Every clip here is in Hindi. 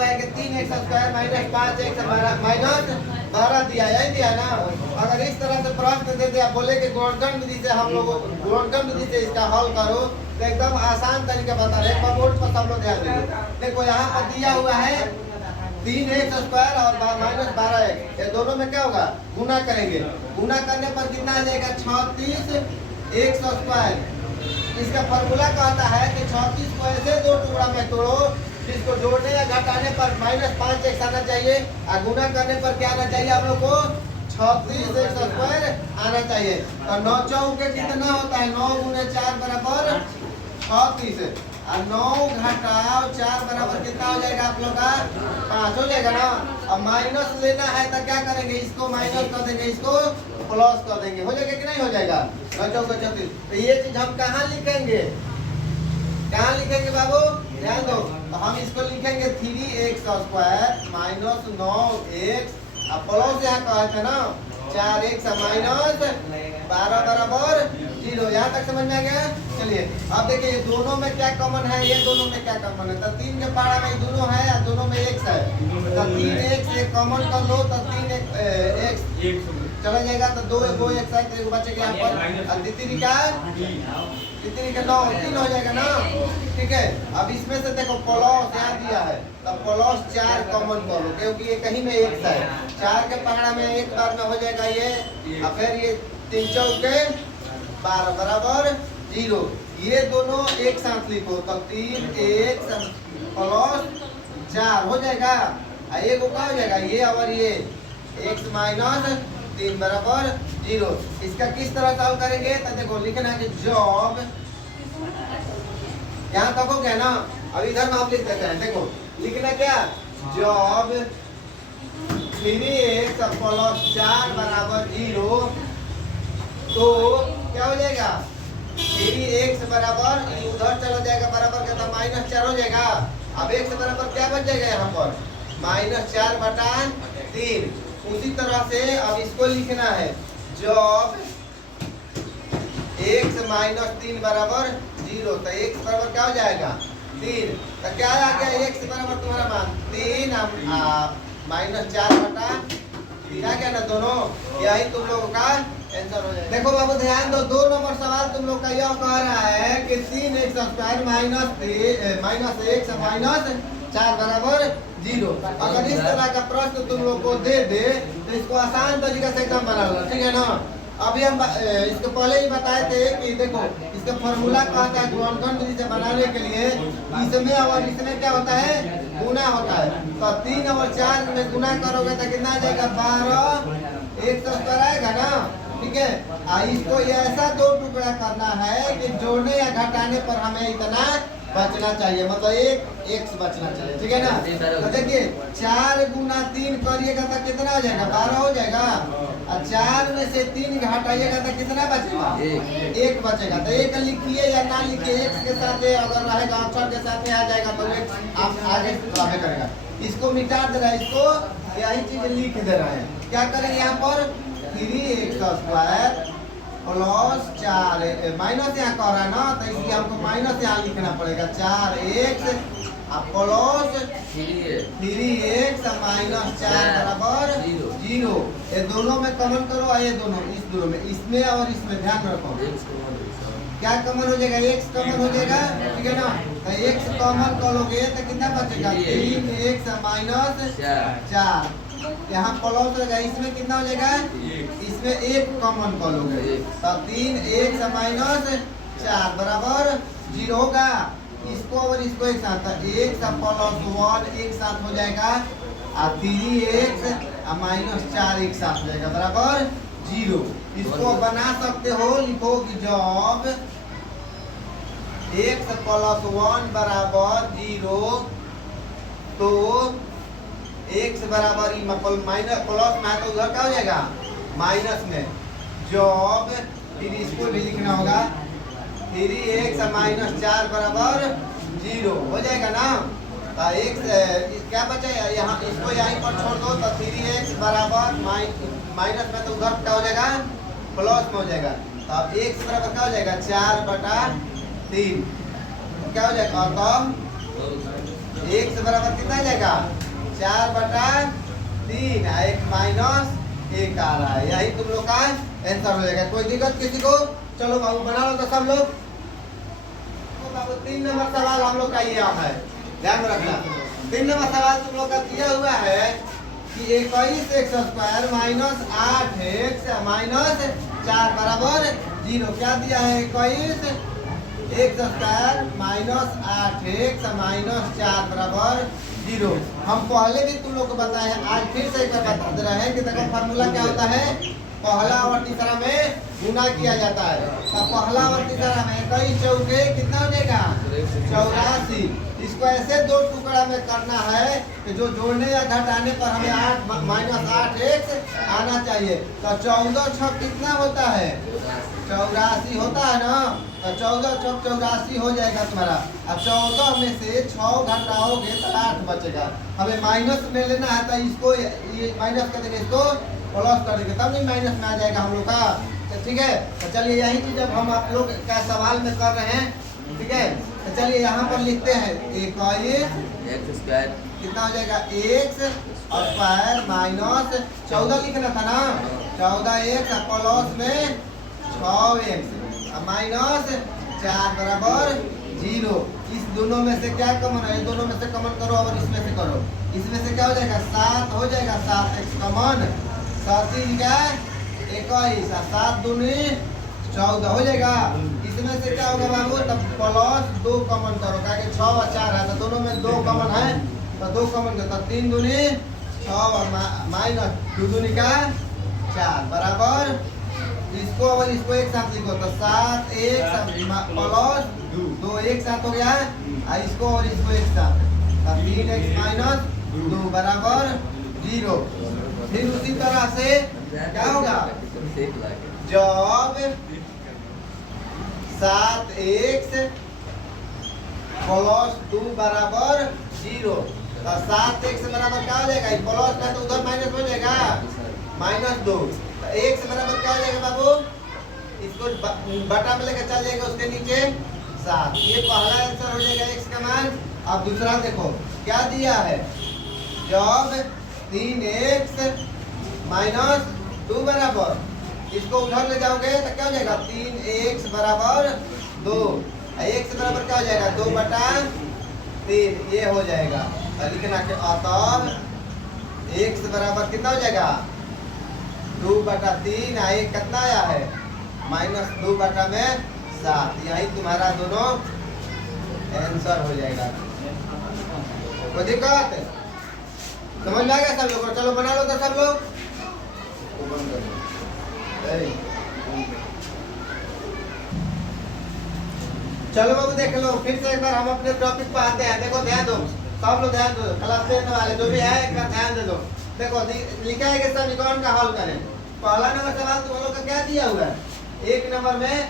होगा कि 3x² माइनस 5x माइनस 12 दिया ना। अगर इस तरह से प्रश्न दे दे, आप बोले कि गुणनखंड विधि से हम लोग गुणनखंड विधि से इसका हल करो, तो एकदम आसान तरीका बता रहे। बोर्ड पर सब लोग ध्यान दीजिए। देखो यहाँ पर दिया हुआ है 3x² और माइनस 12x, ये दोनों में क्या होगा, गुना करेंगे। गुना करने पर कितना आ जाएगा, 36x²। इसका फॉर्मूला कहता है कि 36 को ऐसे दो टुकड़ा में तोड़ो जिसको जोड़ने या घटाने पर माइनस 5x आना चाहिए, और गुना करने पर क्या आना चाहिए आप लोग को, 36x² आना चाहिए। तो 9 चौके कितना होता है, 9 गुने 4 बराबर 36, और 9 घटाओ 4 बराबर कितना हो जाएगा आप लोग का, 5 हो जाएगा ना। अब माइनस लेना है तो क्या करेंगे, इसको माइनस कर देंगे, इसको प्लस कर देंगे, हो जाएगा कि नहीं हो जाएगा। 9 चौके 36। तो ये चीज हम कहाँ लिखेंगे, कहाँ लिखेंगे बाबू, ध्यान दो। तो हम इसको लिखेंगे 3x² माइनस 9x, अब प्लस यहाँ कहे थे ना 4x माइनस 12 बराबर 0। यहाँ तक समझ में आ गया। चलिए अब देखिए ये दोनों में क्या कॉमन है, ये दोनों में क्या कॉमन है, तो 3 के पारा में दोनों है और दोनों में x है, तो 3x एक कॉमन कर लो, तो 3x चला जाएगा, तो 2 x है, तो बचेगा यहाँ पर, और तितरी का 9 3 हो जाएगा ना। ठीक है, अब इसमें से देखो प्लस यहाँ दिया है, तो प्लस 4 कॉमन कर लो, क्योंकि ये कहीं में x है, 4 के पहाड़ा में एक बार में हो जाएगा ये, और फिर ये 3 चौके 12 बराबर 0। ये दोनों एक साथ लिखो, तो 3x प्लस 4 हो जाएगा, और ये को क्या हो जाएगा, ये और ये x माइनस 3 बराबर 0। इसका किस तरह सॉल्व करेंगे, तो देखो लिखना है कि जॉब, यहाँ तक हो गया ना। अब इधर नाम लिख देते हैं, देखो लिखना क्या, जॉब 3x प्लस 4 बराबर 0, तो क्या हो जाएगा, 3x बराबर उधर चला जाएगा, बराबर का तो माइनस 4 हो जाएगा। अब x बराबर क्या बच जाएगा यहाँ पर, माइनस 4/3। उसी तरह से अब इसको लिखना है, जब x माइनस 3 बराबर 0, तो x बराबर क्या हो जाएगा, 3। तो क्या आ गया, x बराबर तुम्हारा मान 3 माइनस 4/3 आ गया ना दोनों। यही तुम लोगों का आंसर हो जाएगा। देखो बाबू ध्यान दो, 2 नंबर सवाल तुम लोग का यह कह रहा है कि 3x² माइनस x माइनस 4 बराबर 0। अगर इस तरह का प्रश्न तुम लोग को दे दे तो इसको आसान तरीके से एकदम बना लो, ठीक है ना। अभी हम इसको पहले ही बताए थे कि देखो इसका फॉर्मूला कहता है गुणनखंड विधि से बनाने के लिए, इसमें और इसमें क्या होता है, गुना होता है। तो 3 और 4 में गुना करोगे तो कितना आ जाएगा, 12 x² आएगा ना। ठीक है, इसको ऐसा 2 टुकड़ा करना है कि जोड़ने या घटाने पर हमें इतना बचना चाहिए, मतलब एक x बचना चाहिए, ठीक है ना। तो देखिए 4 गुना 3 करिएगा तो कितना हो जाएगा, 12 हो जाएगा, और 4 में से 3 घटाइएगा तो कितना बचेगा, 1 बचेगा। तो 1 लिखिए या ना लिखिए, x के साथ अगर रहेगा अक्षर के साथ आ जाएगा तो x आप आगे करेगा। इसको मिटा दे रहा है, इसको यही चीज लिख दे रहा है। क्या करेंगे यहाँ पर, 3x² प्लस 4 माइनस यहाँ कर रहा है ना, तो इसलिए हमको माइनस यहाँ लिखना पड़ेगा, 4x प्लस 3x माइनस 4 बराबर 0। ये दोनों में कॉमन करो, ये दोनों इस दोनों में, इसमें और इसमें ध्यान रखो क्या कॉमन हो जाएगा, x कॉमन हो जाएगा, ठीक है ना। तो x कॉमन करोगे तो कितना बचेगा, 3x माइनस 4, यहाँ प्लस हो जाएगा, इसमें कितना हो जाएगा, इसमें 1 कॉमन करोगे, तो 3x माइनस 4 बराबर 0 होगा। इसको और इसको एक साथ, x प्लस 1 एक साथ हो जाएगा, और 3x माइनस 4 एक साथ हो जाएगा बराबर 0। इसको बना सकते हो, लिखो कि जब x प्लस 1 बराबर 0, तो x बराबर माइनस प्लस में तो उधर क्या हो जाएगा, माइनस में। जब फिर इसको भी लिखना होगा, 3x माइनस 4 बराबर 0 हो जाएगा ना। तो x क्या बचा यहाँ, इसको यहीं पर छोड़ दो, तो 3x बराबर माइनस में तो उधर क्या हो जाएगा, प्लस में हो जाएगा। तो अब x बराबर क्या हो जाएगा, 4/3 क्या हो जाएगा, तो x बराबर कितना आ जाएगा 4/3 एक माइनस 1 आ रहा है। यही तुम लोग का आंसर हो जाएगा। कोई दिक्कत किसी को? चलो बाबू बना लो तो सब लोग। तो बाबू 3 नंबर सवाल हम लोग का ये है, ध्यान में रखना। 3 नंबर सवाल तुम लोग का दिया हुआ है कि 21x² माइनस 8x माइनस 4 बराबर 0। क्या दिया है? 21x² माइनस 8x माइनस 4 बराबर 0। हम पहले भी तुम लोग को बताए हैं, आज फिर से एक बार बता दे रहे हैं कि देखो फार्मूला क्या होता है। पहला और तीसरा में गुना किया जाता है। तो पहला और तीसरा में 21 चौके कितना हो जाएगा 84। इसको ऐसे दो टुकड़ा में करना है कि जो जोड़ने या घटाने पर हमें 8 माइनस 8x आना चाहिए। तो 14 छक कितना होता है 84 होता है ना। तो 14 छक 84 हो जाएगा तुम्हारा। अब 14 में से 6 घटाओगे तो 8 बचेगा। हमें माइनस में लेना है तो इसको ये माइनस कर देंगे, इसको प्लस कर देंगे, तब नहीं माइनस में आ जाएगा हम लोग का। तो ठीक है, तो चलिए यही चीज अब हम आप लोग का सवाल में कर रहे हैं। ठीक है, तो चलिए यहाँ पर लिखते हैं 21 कितना हो जाएगा x² माइनस 14 लिखना था ना। 14x प्लस में 6x माइनस 4 बराबर 0। इस दोनों में से क्या कॉमन है? दोनों में से कॉमन करो और इसमें से करो। इसमें से क्या हो जाएगा 7 हो जाएगा, 7x कॉमन, 7 क्या 21 और 7 दूनी 14 हो जाएगा। इसमें से क्या होगा बाबू? तब प्लस 2 कॉमन करो, क्या 6 और 4 है तो दोनों में 2 कॉमन है तो 2 कॉमन करो। तो 3 दूनी 6 और माइनस 2 दूनी का 4 बराबर इसको और इसको एक साथ लिखो तो 7x प्लस 2 एक साथ हो गया। और इसको और इसको एक साथ 3x माइनस 2 बराबर 0। फिर उसी तरह से क्या होगा जब 7x प्लस 2 बराबर 0। तो 7x बराबर क्या हो जाएगा? प्लस का तो उधर माइनस हो जाएगा माइनस 2। x बराबर क्या हो जाएगा बाबू? इसको बटा में लेकर चल जाएगा उसके नीचे 7। ये पहला आंसर हो जाएगा x का मान। अब दूसरा देखो क्या दिया है, जब 3x माइनस 2 बराबर इसको उधर ले जाओगे तो क्या हो जाएगा 3x बराबर 2। x बराबर क्या हो जाएगा 2/3 ये हो जाएगा। लिखना के अतः x बराबर कितना हो जाएगा 2/3 एक कितना आया है माइनस 2/7। यही तुम्हारा दोनों आंसर हो जाएगा। कोई दिक्कत समझ में आ गया सब लोग को? चलो बना लो तो सब लोग। चलो बाबू देख लो फिर से एक बार हम अपने टॉपिक पर आते हैं। देखो ध्यान दो सब लोग, ध्यान दो, क्लास 10 वाले जो भी है एक बार ध्यान दे दो। देखो लिखा है कि समीकरण का हल करें। पहला नंबर सवाल तुम लोग का क्या दिया हुआ है? एक नंबर में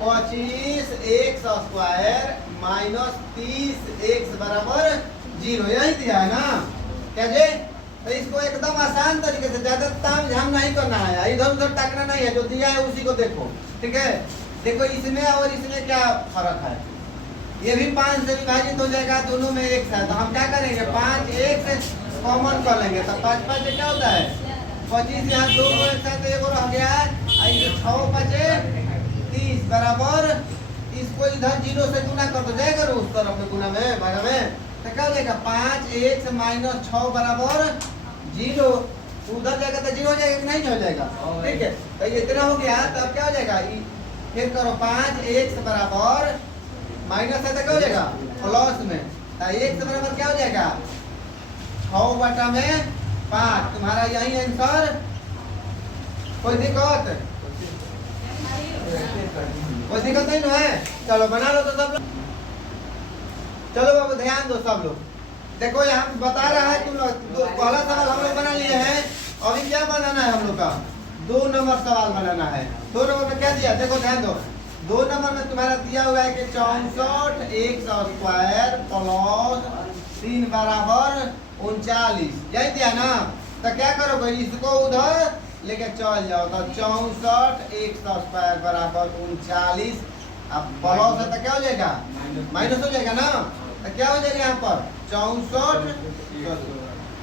25x² माइनस 30x बराबर 0 यही दिया है ना। क्या जी? तो इसको एकदम आसान तरीके से ज्यादा ताम झाम नहीं करना है, इधर उधर ताकना नहीं है, जो दिया है उसी को देखो। ठीक है, देखो इसमें और इसमें क्या फर्क है। ये भी 5 से विभाजित हो जाएगा, दोनों में x है तो हम क्या करेंगे 5x कॉमन कर लेंगे। तो 5 5 क्या होता है 25, यहाँ 2 एक साथ एक और रह गया 6 5 30 बराबर इसको इधर 0 से गुना कर दो जाएगा उस तरफ में गुना में भागा में। तो क्या हो जाएगा 5x माइनस 6 बराबर 0। उधर जाएगा तो 0 हो जाएगा कि नहीं हो जाएगा? ठीक है, तो ये इतना हो गया। तो अब क्या हो जाएगा फिर करो 5x बराबर माइनस है तो क्या हो जाएगा प्लस में। तो x बराबर क्या हो जाएगा 6/5। तुम्हारा यही आंसर। कोई दिक्कत नहीं है? चलो बना लो तो सब लोग। चलो बाबू ध्यान दो सब लोग। देखो यहाँ बता रहा है तुम लोग पहला सवाल हम लोग बना लिए हैं। अभी क्या बनाना है हम लोग का 2 नंबर सवाल बनाना है। 2 नंबर में क्या दिया देखो ध्यान दो। 2 नंबर में तुम्हारा दिया हुआ है कि 64x² प्लस 3 बराबर 39 यही दिया ना। तो क्या करोगे इसको उधर लेके चल जाओ तो 64x² बराबर 39। अब प्लस है तो क्या हो जाएगा माइनस हो जाएगा ना। तो क्या हो जाएगा यहाँ पर 64,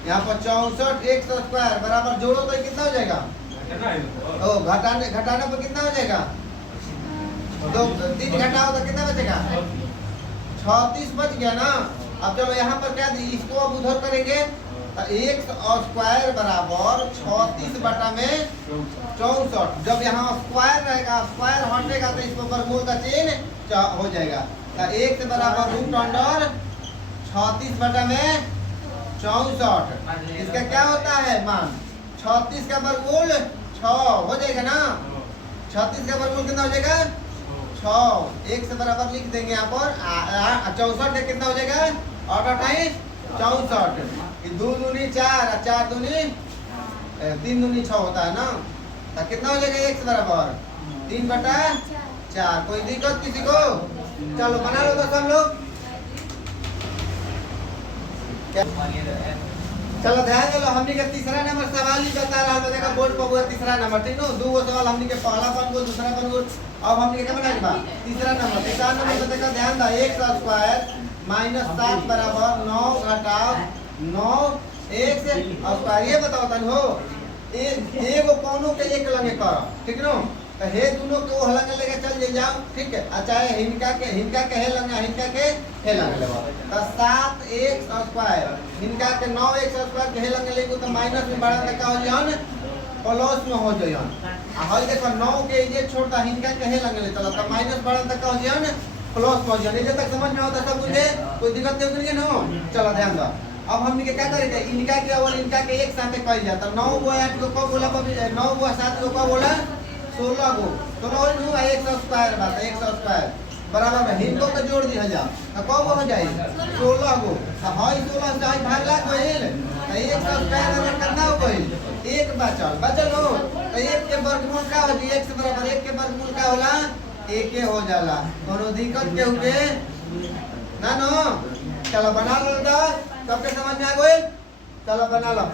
यहाँ पर 64 x स्क्वायर बराबर जोड़ो तो कितना हो जाएगा, ओ घटाने पर कितना हो जाएगा, दो 3 घटाओ तो कितना बचेगा, 36 बच गया ना। अब चलो यहाँ पर क्या दी, इसको अब उधर करेंगे तो x स्क्वायर बराबर 36 बटा में 64। जब यहाँ स्क्वायर रहेगा, स्क्वायर हटेगा तो इसको वर्गमूल का चिन्ह हो जाएगा। तो x बराबर रूट अंडर 36 बटा में 64। इसका क्या होता है मान, 36 का वर्गमूल 6 हो जाएगा ना। 36 का वर्गमूल कितना हो जाएगा, 6। x बराबर लिख देंगे यहाँ पर 64 कितना हो जाएगा, 8 8 64। 2 दूनी 4, 4 दूनी 3 दूनी 6 होता है ना। तो कितना हो जाएगा x बराबर 3 बटा 4। कोई दिक्कत किसी को, चलो बना लो तो सब लोग। चलो ध्यान दे लो, हमने का तीसरा नंबर सवाल ही बता रहा है, देखा बोर्ड पर वो तीसरा नंबर, ठीक है। दो सवाल हमने के पहला बन गो, दूसरा बन गो, अब हमने क्या बनाया बा तीसरा नंबर। तीसरा नंबर पे देखा ध्यान दा, x स्क्वायर माइनस 7 बराबर 9 घटाओ 9 x स्क्वायर। ये बताओ तन हो एगो कोनो के एक लगे करो, ठीक न। तो हे दोनों के वो लगे लेके चल जाओ, ठीक है। अच्छा है हिनका के हे लगे, हिनका के हे लगे लेबो। तो 7x स्क्वायर हिनका के 9x स्क्वायर के हे लगे लेबो तो माइनस में बढ़ा का हो जान प्लस में हो जान। आ हई देखो 9 के ये छोटा हिनका के हे लगे ले चलो तो माइनस बढ़ा का हो जान प्लस में हो जान। ये तक समझ में आता सब बुझे, कोई दिक्कत नहीं है ना। चलो ध्यान दो, अब हमने के क्या करेंगे, इनका के और इनका के एक साथ कह जाता। 9 गो 8 गो को बोला, 9 गो 7 गो को बोला 16 गो। तो नो नु x स्क्वायर बात, x स्क्वायर बराबर है हिनको के जोड़ दी जा तो कब हो जाए 16 गो। तो हई 16 से हई भागला गइल तो x स्क्वायर अगर कितना हो गइल, 1 बचल हो। तो 1 के वर्गमूल का हो जी, x बराबर 1 के वर्गमूल का होला 1 हो जाला। कोनो दिक्कत के हुए ना नो। चलो बना लो तो सबके समझ में आ गई, चलो बना लो।